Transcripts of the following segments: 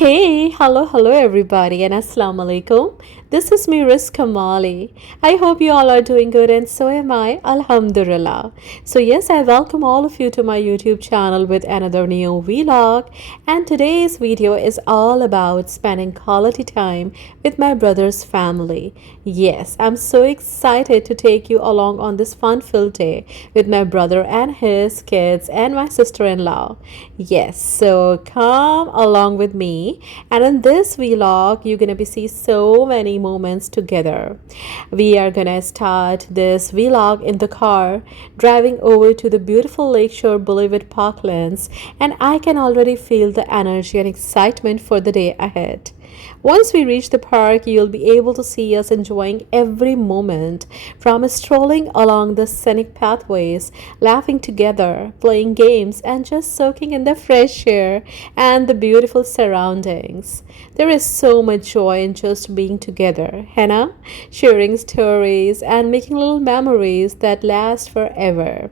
Hey, hello everybody, and assalamu alaikum. This is me, Riz Kamali. I hope you all are doing good, and so am I, Alhamdulillah. So, yes, I welcome all of you to my YouTube channel with another new vlog. And today's video is all about spending quality time with my brother's family. Yes, I'm so excited to take you along on this fun filled day with my brother and his kids and my sister in law. Yes, so come along with me, and in this vlog, you're gonna be see so many moments together. We are gonna start this vlog in the car, driving over to the beautiful Lakeshore Boulevard Parklands, and I can already feel the energy and excitement for the day ahead. Once we reach the park, you'll be able to see us enjoying every moment, from strolling along the scenic pathways, laughing together, playing games, and just soaking in the fresh air and the beautiful surroundings. There is so much joy in just being together, Hannah, sharing stories and making little memories that last forever.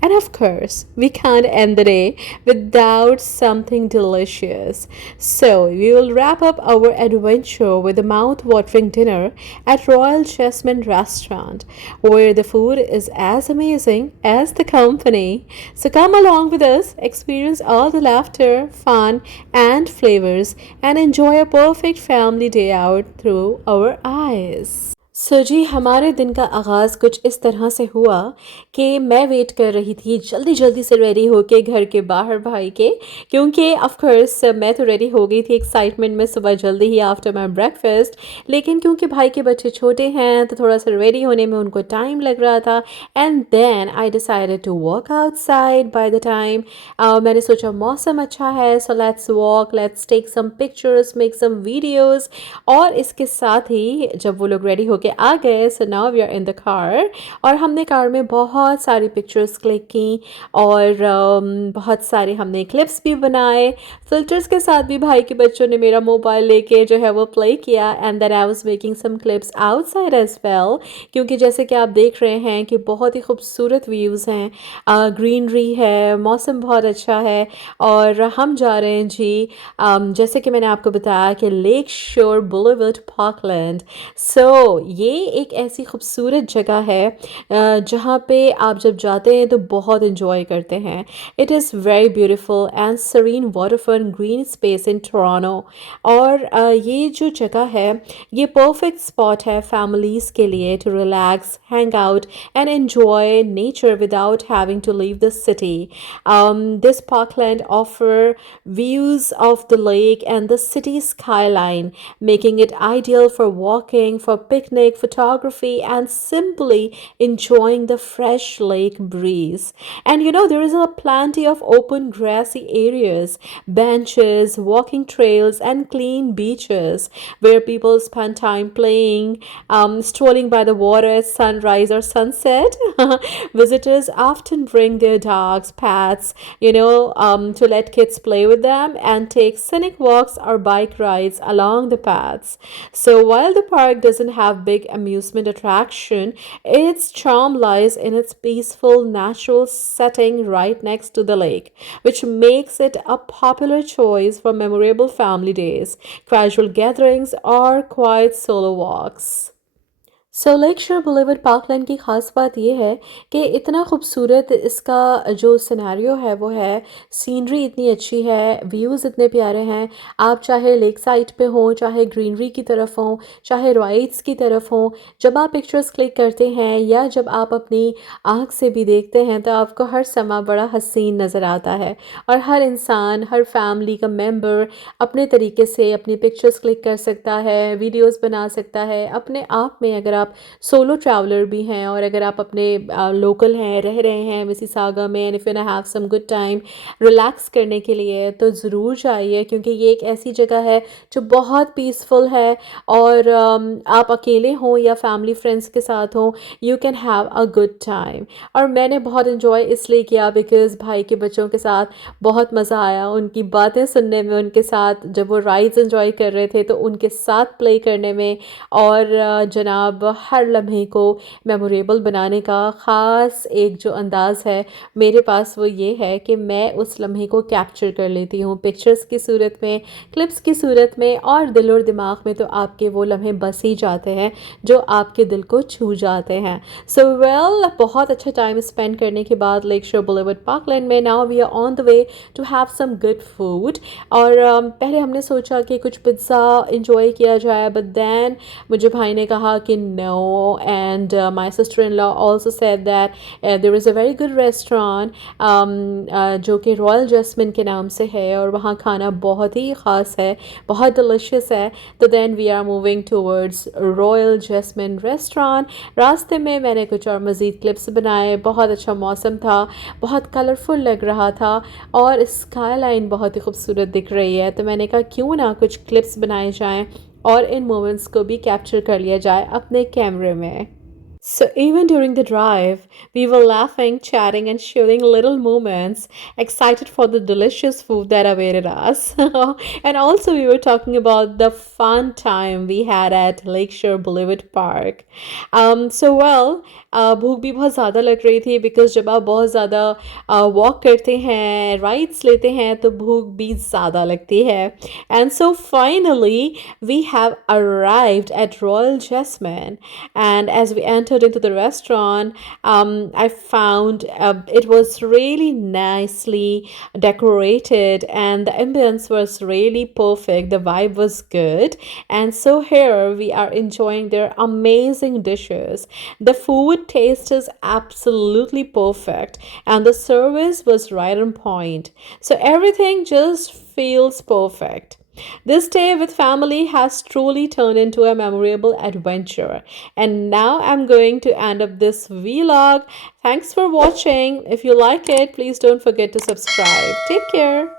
And of course, we can't end the day without something delicious. So, we will wrap up our adventure with a mouth-watering dinner at Royal Jasmine Restaurant, where the food is as amazing as the company. So, come along with us, experience all the laughter, fun, and flavors, and enjoy a perfect family day out through our eyes. सो जी हमारे दिन का आगाज़ कुछ इस तरह से हुआ कि मैं वेट कर रही थी जल्दी जल्दी से रेडी होके घर के बाहर भाई के, क्योंकि ऑफ कोर्स मैं तो रेडी हो गई थी एक्साइटमेंट में सुबह जल्दी ही आफ्टर माई ब्रेकफास्ट। लेकिन क्योंकि भाई के बच्चे छोटे हैं तो थोड़ा सा रेडी होने में उनको टाइम लग रहा था। And then I decided to walk outside by the time. मैंने सोचा मौसम अच्छा है, so let's walk, let's take some pictures, make some videos. और इसके साथ ही जब वो लोग रेडी होके आ गए, so now we are in the car, और हमने कार में बहुत सारी पिक्चर्स क्लिक की और बहुत सारे हमने क्लिप्स भी बनाए। फिल्टर्स के साथ भी भाई के बच्चों ने मेरा मोबाइल लेके जो है वो प्ले किया, and then I was making some clips outside as well, क्योंकि जैसे कि आप देख रहे हैं कि बहुत ही खूबसूरत व्यूज़ हैं, ग्रीनरी है, मौसम बहुत अच्छा है। और हम जा रहे हैं जी, जैसे कि मैंने आपको बताया कि लेक शोर बुलेवर्ड पार्कलैंड। सो ये एक ऐसी खूबसूरत जगह है जहाँ पे आप जब जाते हैं तो बहुत इन्जॉय करते हैं। It is very beautiful and serene waterfront green space in Toronto. और ये जो जगह है ये परफेक्ट स्पॉट है फैमिलीज़ के लिए to relax, hang out and enjoy nature without having to leave the city. This parkland offer views of the lake and the city skyline, making it ideal for walking, for picnic, photography, and simply enjoying the fresh lake breeze. And there is a plenty of open grassy areas, benches, walking trails, and clean beaches where people spend time playing, strolling by the water at sunrise or sunset. Visitors often bring their dogs, pets, to let kids play with them and take scenic walks or bike rides along the paths. So while the park doesn't have big amusement attraction, its charm lies in its peaceful natural setting right next to the lake, which makes it a popular choice for memorable family days, casual gatherings, or quiet solo walks. So lake Shore Boulevard parkland की ख़ास बात यह है कि इतना खूबसूरत इसका जो सिनेरियो है वो है, सीनरी इतनी अच्छी है, व्यूज़ इतने प्यारे हैं। आप चाहे लेक साइड पे हों, चाहे ग्रीनरी की तरफ हों, चाहे राइड्स की तरफ हों, जब आप पिक्चर्स क्लिक करते हैं या जब आप अपनी आँख से भी देखते हैं तो आपको हर समा बड़ा हसीन नज़र आता है। और हर इंसान, हर फैमिली का मेंबर अपने तरीके से अपनी पिक्चर्स क्लिक कर सकता है, वीडियोज़ बना सकता है अपने आप में। अगर आप सोलो ट्रैवलर भी हैं और अगर आप अपने लोकल हैं, रह रहे हैं मिसिसागा में, and if you have some good time relax करने के लिए, तो ज़रूर जाइए, क्योंकि ये एक ऐसी जगह है जो बहुत पीसफुल है। और आप अकेले हों या फैमिली फ्रेंड्स के साथ हों, you can have a good time. और मैंने बहुत इन्जॉय इसलिए किया बिकॉज़ भाई के बच्चों के साथ बहुत मज़ा आया, उनकी बातें सुनने में, उनके साथ जब वो राइड्स इन्जॉय कर रहे थे तो उनके साथ प्ले करने में। और जनाब हर लम्हे को मेमोरेबल बनाने का ख़ास एक जो अंदाज़ है मेरे पास, वो ये है कि मैं उस लम्हे को कैप्चर कर लेती हूँ पिक्चर्स की सूरत में, क्लिप्स की सूरत में, और दिल और दिमाग में तो आपके वो लम्हे बस ही जाते हैं जो आपके दिल को छू जाते हैं। सो वेल, बहुत अच्छा टाइम स्पेंड करने के बाद लेक शोर बुलेवर्ड पार्कलैंड में now we are on the way to have some good food. और पहले हमने सोचा कि कुछ पिज़्ज़ा इंजॉय किया जाए, बट देन मुझे भाई ने कहा कि no, and my sister in law also said that there is a very good restaurant जो कि रॉयल जैस्मिन के नाम से है, और वहाँ खाना बहुत ही ख़ास है, बहुत डिलिशियस है। तो then we are moving towards Royal Jasmine restaurant. रास्ते में मैंने कुछ और मज़ीद क्लिप्स बनाए। बहुत अच्छा मौसम था, बहुत कलरफुल लग रहा था, और स्काई लाइन बहुत ही खूबसूरत दिख रही है। तो मैंने कहा क्यों ना कुछ क्लिप्स बनाए जाएं और इन मोमेंट्स को भी कैप्चर कर लिया जाए अपने कैमरे में। So even during the drive, we were laughing, chatting, and sharing little moments, excited for the delicious food that awaited us. And also, we were talking about the fun time we had at Lakeshore Boulevard Park. भूख भी बहुत ज़्यादा लग रही थी, बिकॉज जब आप बहुत ज़्यादा वॉक करते हैं, राइड्स लेते हैं, तो भूख भी ज़्यादा लगती है। And so finally we have arrived at Royal Jasmine, and as we entered into the restaurant, I found it was really nicely decorated, and the ambience was really perfect. The vibe was good, and so here we are enjoying their amazing dishes. The food taste is absolutely perfect, and the service was right on point. So everything just feels perfect. This day with family has truly turned into a memorable adventure. And now I'm going to end up this vlog. Thanks for watching. If you like it, please don't forget to subscribe. Take care.